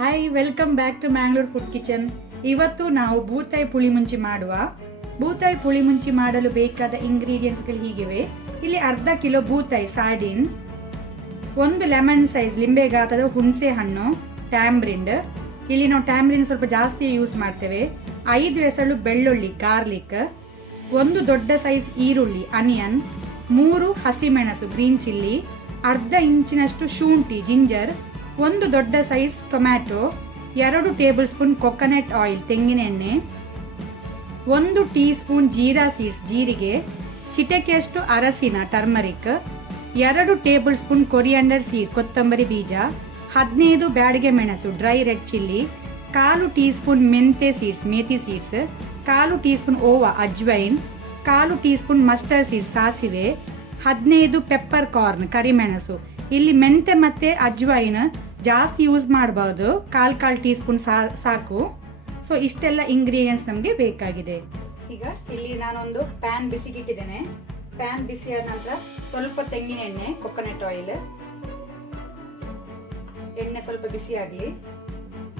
Hi, welcome back to Mangalore food kitchen. ಇವತ್ತು ನಾವು ಬೂತಾಯಿ ಪುಳಿ ಮುಂಚಿ ಮಾಡುವ. ಬೂತಾಯಿ ಪುಳಿ ಮುಂಚಿ ಮಾಡಲು ಬೇಕಾದ ಇಂಗ್ರೀಡಿಯೆಂಟ್ಸ್ಗಳು ಹೀಗಿವೆ. ಇಲ್ಲಿ ಅರ್ಧ ಕಿಲೋ ಬೂತಾಯಿ ಸಾರ್ಡಿನ್, ಒಂದು ಲೆಮನ್ ಸೈಜ್ ಲಿಂಬೆ ಗಾತ್ರದ ಹುಣಸೆ ಹಣ್ಣು, ಟ್ಯಾಮ್ರಿಂಡ್. ಇಲ್ಲಿ ನಾವು ಟ್ಯಾಮ್ರಿಂಡ್ ಸ್ವಲ್ಪ ಜಾಸ್ತಿ ಯೂಸ್ ಮಾಡ್ತೇವೆ. 5 ಎಸಳು ಬೆಳ್ಳುಳ್ಳಿ ಗಾರ್ಲಿಕ್, ಒಂದು ದೊಡ್ಡ ಸೈಜ್ ಈರುಳ್ಳಿ ಅನಿಯನ್, 3 ಹಸಿಮೆಣಸು ಗ್ರೀನ್ ಚಿಲ್ಲಿ, ಅರ್ಧ ಇಂಚಿನಷ್ಟು ಶುಂಠಿ ಜಿಂಜರ್, ಒಂದು ದೊಡ್ಡ size tomato, 2 table spoon coconut oil ತೆಂಗಿನ ಎಣ್ಣೆ, 1 ಟೀ ಸ್ಪೂನ್ ಜೀರಾ ಸೀಡ್ಸ್ ಜೀರಿಗೆ, ಚಿಟಿಕೆಯಷ್ಟು ಅರಸಿನ turmeric, 2 tablespoon coriander seed ಕೊತ್ತಂಬರಿ ಬೀಜ, 15 ಬ್ಯಾಡಗೆ ಮೆಣಸು dry red chilli, 1/4 teaspoon ಮೆಂತೆ seeds methi seeds, 1/4 teaspoon ಓವಾ ajwain, 1/4 teaspoon mustard seeds ಸಾಸಿವೆ, 15 ಪೆಪ್ಪರ್ ಕಾರ್ನ್ ಕರಿಮೆಣಸು. ಇಲ್ಲಿ ಮೆಂತೆ ಮತ್ತೆ ಅಜ್ವೈನ್ ಜಾಸ್ತಿ ಯೂಸ್ ಮಾಡಬಹುದು, 1/4 ಟೀ ಸ್ಪೂನ್ ಸಾಕು. ಸೊ ಇಷ್ಟೆಲ್ಲ ಇಂಗ್ರೀಡಿಯೆಂಟ್ಸ್ ನಮಗೆ ಬೇಕಾಗಿದೆ. ಈಗ ಇಲ್ಲಿ ನಾನೊಂದು ಪ್ಯಾನ್ ಬಿಸಿಗಿಟ್ಟಿದ್ದೇನೆ. ಪ್ಯಾನ್ ಬಿಸಿ ಆದ ನಂತರ ಸ್ವಲ್ಪ ತೆಂಗಿನ ಎಣ್ಣೆ ಕೊಕೊನಟ್ ಆಯಿಲ್, ಎಣ್ಣೆ ಸ್ವಲ್ಪ ಬಿಸಿ ಆಗಲಿ.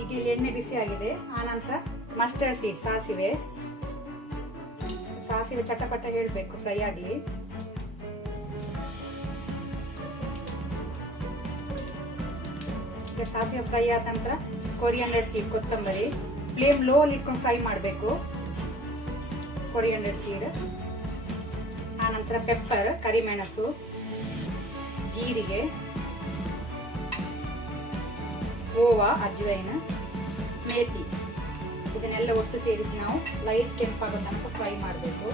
ಈಗ ಇಲ್ಲಿ ಎಣ್ಣೆ ಬಿಸಿ ಆಗಿದೆ. ಆ ನಂತರ ಮಸ್ಟರ್ಡ್ ಸೀಡ್ ಸಾಸಿವೆ ಚಟಪಟ ಹೇಳಬೇಕು, ಫ್ರೈ ಆಗಲಿ. ಸಾಸಿವೆ ಫ್ರೈ ಆದ ನಂತರ ಕೊರಿಯಾಂಡರ್ ಸೀಡ್ ಕೊತ್ತಂಬರಿ, ಫ್ಲೇಮ್ ಲೋ ಅಲ್ಲಿ ಇಟ್ಕೊಂಡು ಫ್ರೈ ಮಾಡಬೇಕು. ಕೊರಿಯಾಂಡರ್ ಸೀಡ್, ಆ ನಂತರ ಪೆಪ್ಪರ್ ಕರಿಮೆಣಸು, ಜೀರಿಗೆ, ಓವಾ ಅಜ್ವೈನ್, ಮೇಥಿ, ಇದನ್ನೆಲ್ಲ ಒಟ್ಟು ಸೇರಿಸಿ ನಾವು ಲೈಟ್ ಕೆಂಪಾಗೋ ತನಕ ಫ್ರೈ ಮಾಡಬೇಕು.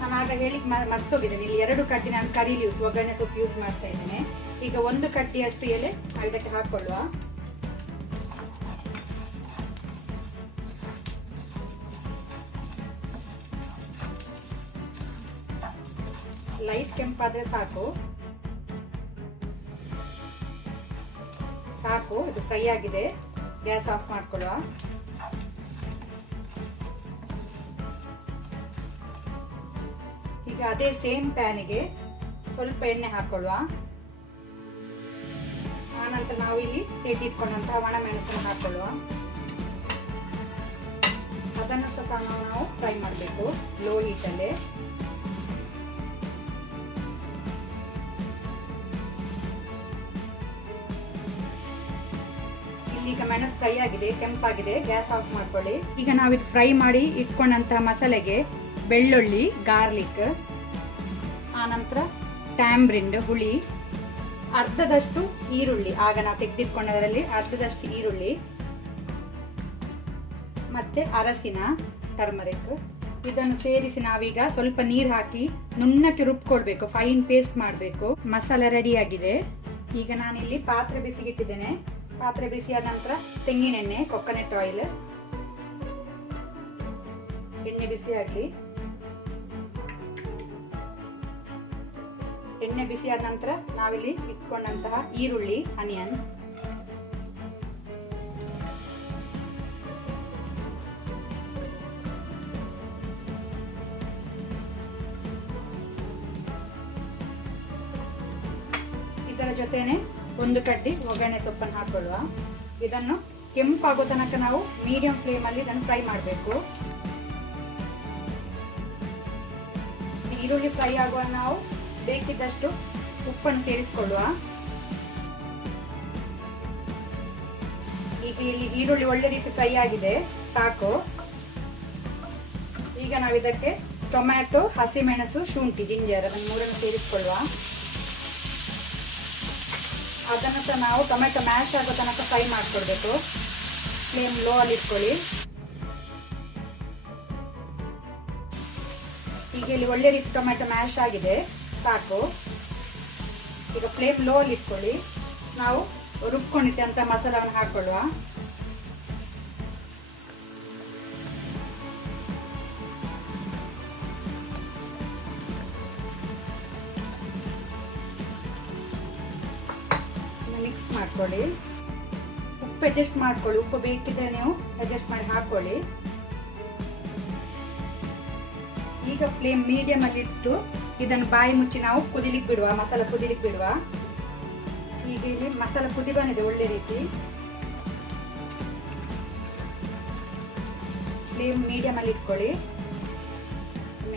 ನಾನು ಆಗ ಹೇಳಿಕ್ ಮರ್ತೋಗಿದ್ದೇನೆ, ಇಲ್ಲಿ 2 ಕಟ್ಟಿ ನಾನು ಕರಿ ಲೀವ್ಸ್ ಒಗ್ಗರಣೆ ಸೊಪ್ಪು ಯೂಸ್ ಮಾಡ್ತಾ ಇದ್ದೇನೆ. ಈಗ 1 ಕಟ್ಟಿಯಷ್ಟು ಎಲೆ ಇದಕ್ಕೆ ಹಾಕೊಳ್ಳುವ. ಲೈಟ್ ಕೆಂಪಾದ್ರೆ ಸಾಕು. ಇದು ಫ್ರೈ ಆಗಿದೆ. ಗ್ಯಾಸ್ ಆಫ್ ಮಾಡ್ಕೊಳ್ಳುವ. ಈಗ ಅದೇ ಸೇಮ್ ಪ್ಯಾನಿಗೆ ಸ್ವಲ್ಪ ಎಣ್ಣೆ ಹಾಕೊಳ್ಳುವ. ಆನಂತರ ನಾವು ಇಲ್ಲಿ ತೆಗೆದಿಟ್ಕೊಂಡಂತಹ ಒಣ ಮೆಣಸನ್ನು ಹಾಕೊಳ್ಳುವ. ಅದನ್ನು ಸಹ ನಾವು ಫ್ರೈ ಮಾಡಬೇಕು ಲೋ ಹೀಟಲ್ಲೇ. ಈಗ ಮೆಣಸು ಫ್ರೈ ಆಗಿದೆ, ಕೆಂಪಾಗಿದೆ. ಗ್ಯಾಸ್ ಆಫ್ ಮಾಡ್ಕೊಳ್ಳಿ. ಈಗ ನಾವಿದು ಫ್ರೈ ಮಾಡಿ ಇಟ್ಕೊಂಡಂತಹ ಮಸಾಲೆಗೆ ಬೆಳ್ಳುಳ್ಳಿ ಗಾರ್ಲಿಕ್, ಆನಂತರ ಟ್ಯಾಮ್ರಿಂಡ್ ಹುಳಿ, ಅರ್ಧದಷ್ಟು ಈರುಳ್ಳಿ, ಆಗ ನಾವು ತೆಗೆದಿಟ್ಕೊಂಡದರಲ್ಲಿ ಅರ್ಧದಷ್ಟು ಈರುಳ್ಳಿ, ಮತ್ತೆ ಅರಸಿನ ಟರ್ಮರಿಕ್, ಇದನ್ನು ಸೇರಿಸಿ ನಾವೀಗ ಸ್ವಲ್ಪ ನೀರು ಹಾಕಿ ನುಣ್ಣಕ್ಕೆ ರುಬ್ಕೊಳ್ಬೇಕು, ಫೈನ್ ಪೇಸ್ಟ್ ಮಾಡಬೇಕು. ಮಸಾಲೆ ರೆಡಿ ಆಗಿದೆ. ಈಗ ನಾನಿಲ್ಲಿ ಪಾತ್ರೆ ಬಿಸಿಗಿಟ್ಟಿದ್ದೇನೆ. ಪಾತ್ರೆ ಬಿಸಿಯಾದ ನಂತರ ತೆಂಗಿನ ಎಣ್ಣೆ ಕೊಕೊನಟ್ ಆಯಿಲ್, ಎಣ್ಣೆ ಬಿಸಿ ಆಗಲಿ. ಎಣ್ಣೆ ಬಿಸಿಯಾದ ನಂತರ ನಾವಿಲ್ಲಿ ಇಟ್ಕೊಂಡಂತಹ ಈರುಳ್ಳಿ ಅನಿಯನ್, ಇದರ ಜೊತೆನೆ 1 ಕಡ್ಡಿ ಒಗ್ಗರಣೆ ಸೊಪ್ಪನ್ನು ಹಾಕೊಳ್ಳುವ. ಇದನ್ನು ಕೆಂಪಾಗೋ ತನಕ ನಾವು ಮೀಡಿಯಂ ಫ್ಲೇಮ್ ಅಲ್ಲಿ ಇದನ್ನು ಫ್ರೈ ಮಾಡಬೇಕು. ಈರುಳ್ಳಿ ಫ್ರೈ ಆಗುವ ನಾವು ಬೇಕಿದ್ದಷ್ಟು ಉಪ್ಪನ್ನು ಸೇರಿಸಿಕೊಳ್ಳುವ. ಈಗ ಇಲ್ಲಿ ಈರುಳ್ಳಿ ಒಳ್ಳೆ ರೀತಿ ಫ್ರೈ ಆಗಿದೆ, ಸಾಕು. ಈಗ ನಾವು ಇದಕ್ಕೆ ಟೊಮ್ಯಾಟೊ, ಹಸಿಮೆಣಸು, ಶುಂಠಿ, ಜಿಂಜರ್ ಅದನ್ನು 3 ಸೇರಿಸಿಕೊಳ್ಳುವ. ಅದನ್ನು ಸಹ ನಾವು ಟೊಮೆಟೊ ಮ್ಯಾಶ್ ಆಗೋ ತನಕ ಫ್ರೈ ಮಾಡ್ಕೊಳ್ಬೇಕು. ಫ್ಲೇಮ್ ಲೋ ಅಲ್ಲಿ ಇಟ್ಕೊಳ್ಳಿ. ಈಗ ಇಲ್ಲಿ ಒಳ್ಳೆ ರೀತಿ ಟೊಮೆಟೊ ಮ್ಯಾಶ್ ಆಗಿದೆ, ಸಾಕು. ಈಗ ಫ್ಲೇಮ್ ಲೋ ಅಲ್ಲಿ ಇಟ್ಕೊಳ್ಳಿ. ನಾವು ರುಬ್ಕೊಂಡಿಟ್ಟಂತ ಮಸಾಲವನ್ನು ಹಾಕೊಳ್ಳುವ. ಮಿಕ್ಸ್ ಮಾಡ್ಕೊಳ್ಳಿ. ಉಪ್ಪು ಅಡ್ಜಸ್ಟ್ ಮಾಡ್ಕೊಳ್ಳಿ. ಉಪ್ಪು ಬೇಕಿದ್ರೆ ನೀವು ಅಡ್ಜಸ್ಟ್ ಮಾಡಿ ಹಾಕೊಳ್ಳಿ. ಈಗ ಫ್ಲೇಮ್ ಮೀಡಿಯಂ ಅಲ್ಲಿ ಇಟ್ಟು ಇದನ್ನು ಬಾಯಿ ಮುಚ್ಚಿ ನಾವು ಕುದಿಲಿಕ್ಕೆ ಬಿಡುವ, ಮಸಾಲ ಕುದಿಲಿಕ್ಕೆ ಬಿಡುವ. ಈಗ ಇಲ್ಲಿ ಮಸಾಲ ಕುದಿ ಬಂದಿದೆ ಒಳ್ಳೆ ರೀತಿ. ಫ್ಲೇಮ್ ಮೀಡಿಯಮಲ್ಲಿ ಇಟ್ಕೊಳ್ಳಿ.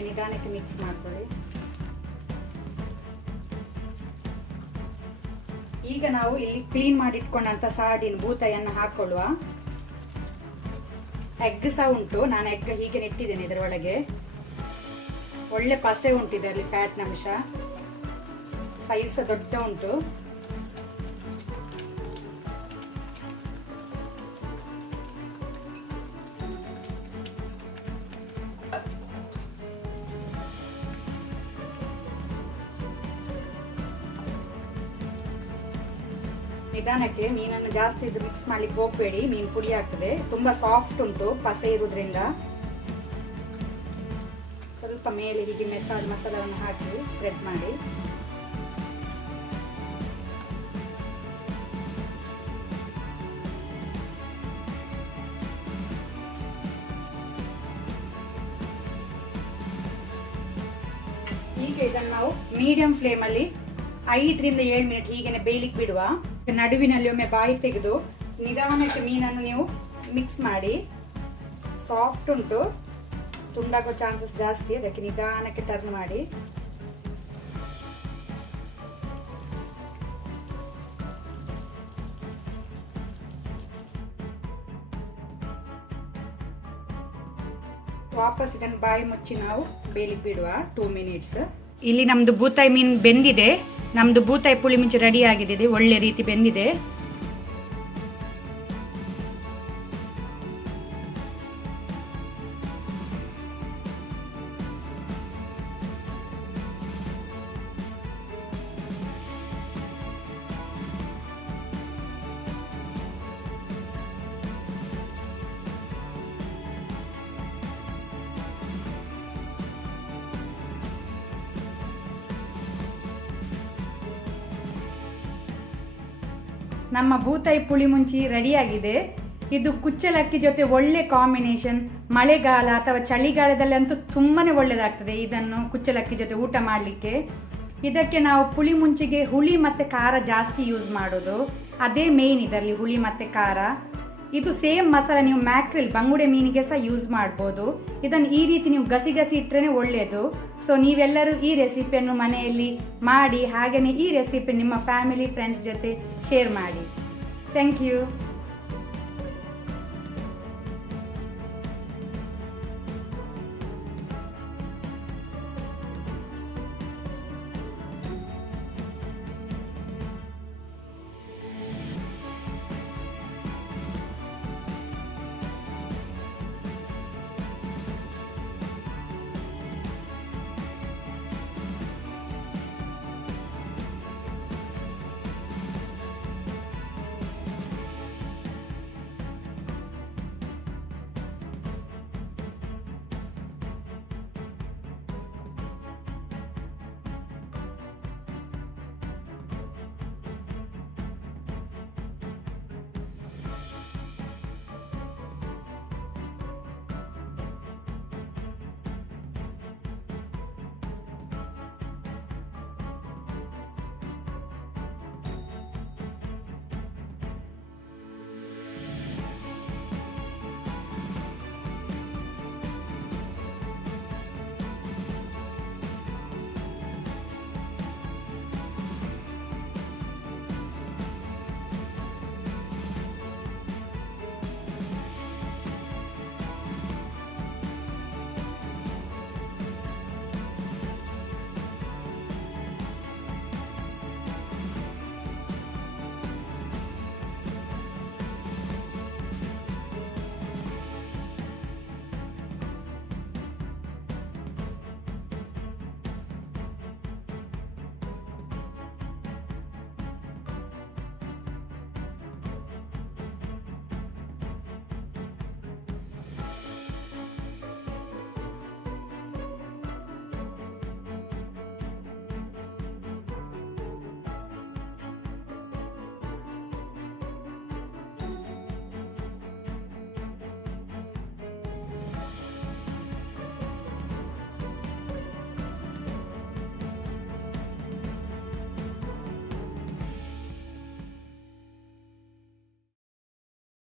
ನಿಧಾನಕ್ಕೆ ಮಿಕ್ಸ್ ಮಾಡ್ಕೊಳ್ಳಿ. ಈಗ ನಾವು ಇಲ್ಲಿ ಕ್ಲೀನ್ ಮಾಡಿ ಇಟ್ಕೊಂಡಂತ ಸಾರ್ಡಿನ್ ಬೂತಾಯಿಯನ್ನು ಹಾಕೊಳ್ಳುವ. ಎಗ್ ಸಹ ಉಂಟು, ನಾನು ಎಗ್ ಹೀಗೆ ನೆಟ್ಟಿದ್ದೇನೆ. ಇದರೊಳಗೆ ಒಳ್ಳೆ ಪಸೆ ಉಂಟು, ಇದರಲ್ಲಿ ಫ್ಯಾಟ್ನ ಅಂಶ. ಸೈಜ್ ದೊಡ್ಡ ಉಂಟು. ನಿಧಾನಕ್ಕೆ ಮೀನನ್ನು ಜಾಸ್ತಿ ಇದು ಮಿಕ್ಸ್ ಮಾಡ್ಲಿಕ್ಕೆ ಹೋಗಬೇಡಿ, ಮೀನು ಪುಡಿ ಆಗ್ತದೆ. ತುಂಬಾ ಸಾಫ್ಟ್ ಉಂಟು ಪಸೆ ಇರುವುದರಿಂದ. ಸ್ವಲ್ಪ ಮೇಲೆ ಹೀಗೆ ಮಸಾಲವನ್ನು ಹಾಕಿ ಸ್ಪ್ರೆಡ್ ಮಾಡಿ. ಈಗ ಇದನ್ನು ನಾವು ಮೀಡಿಯಂ ಫ್ಲೇಮ್ ಅಲ್ಲಿ 5 ರಿಂದ 7 ಮಿನಿಟ್ ಹೀಗೇನೆ ಬೇಯಲಿಕ್ಕೆ ಬಿಡುವ. ನಡುವಿನಲ್ಲಿ ಒಮ್ಮೆ ಬಾಯಿ ತೆಗೆದು ನಿಧಾನಕ್ಕೆ ಮೀನನ್ನು ನೀವು ಮಿಕ್ಸ್ ಮಾಡಿ. ಸಾಫ್ಟ್ ಉಂಟು, ತುಂಡಾಗೋ ಚಾನ್ಸಸ್ ಜಾಸ್ತಿ, ಅದಕ್ಕೆ ನಿಧಾನಕ್ಕೆ ಟರ್ನ್ ಮಾಡಿ. ವಾಪಸ್ ಇದನ್ನು ಬಾಯಿ ಮುಚ್ಚಿ ನಾವು ಬೇಯಲಿಕ್ಕೆ ಬಿಡುವ 2 ಮಿನಿಟ್ಸ್. ಇಲ್ಲಿ ನಮ್ದು ಬೂತಾಯಿ ಮೀನು ಬೆಂದಿದೆ. ನಮ್ದು ಬೂತಾಯಿ ಪುಳಿ ಮುಂಚೆ ರೆಡಿ ಆಗಿದೆ, ಒಳ್ಳೆ ರೀತಿ ಬೆಂದಿದೆ. ನಮ್ಮ ಬೂತಾಯಿ ಪುಳಿ ಮುಂಚಿ ರೆಡಿಯಾಗಿದೆ. ಇದು ಕುಚ್ಚಲಕ್ಕಿ ಜೊತೆ ಒಳ್ಳೆ ಕಾಂಬಿನೇಷನ್. ಮಳೆಗಾಲ ಅಥವಾ ಚಳಿಗಾಲದಲ್ಲಂತೂ ತುಂಬಾನೇ ಒಳ್ಳೆಯದಾಗ್ತದೆ ಇದನ್ನು ಕುಚ್ಚಲಕ್ಕಿ ಜೊತೆ ಊಟ ಮಾಡಲಿಕ್ಕೆ. ಇದಕ್ಕೆ ನಾವು ಪುಳಿ ಮುಂಚಿಗೆ ಹುಳಿ ಮತ್ತು ಖಾರ ಜಾಸ್ತಿ ಯೂಸ್ ಮಾಡೋದು, ಅದೇ ಮೇನ್ ಇದರಲ್ಲಿ, ಹುಳಿ ಮತ್ತು ಖಾರ. ಇದು ಸೇಮ್ ಮಸಾಲ ನೀವು ಮ್ಯಾಕ್ರಿಲ್ ಬಂಗುಡೆ ಮೀನಿಗೆ ಸಹ ಯೂಸ್ ಮಾಡ್ಬೋದು. ಇದನ್ನು ಈ ರೀತಿ ನೀವು ಗಸಿ ಇಟ್ಟರೆ ಒಳ್ಳೆಯದು. ಸೊ ನೀವೆಲ್ಲರೂ ಈ ರೆಸಿಪಿಯನ್ನು ಮನೆಯಲ್ಲಿ ಮಾಡಿ, ಹಾಗೆಯೇ ಈ ರೆಸಿಪಿ ನಿಮ್ಮ ಫ್ಯಾಮಿಲಿ ಫ್ರೆಂಡ್ಸ್ ಜೊತೆ ಶೇರ್ ಮಾಡಿ. Thank you.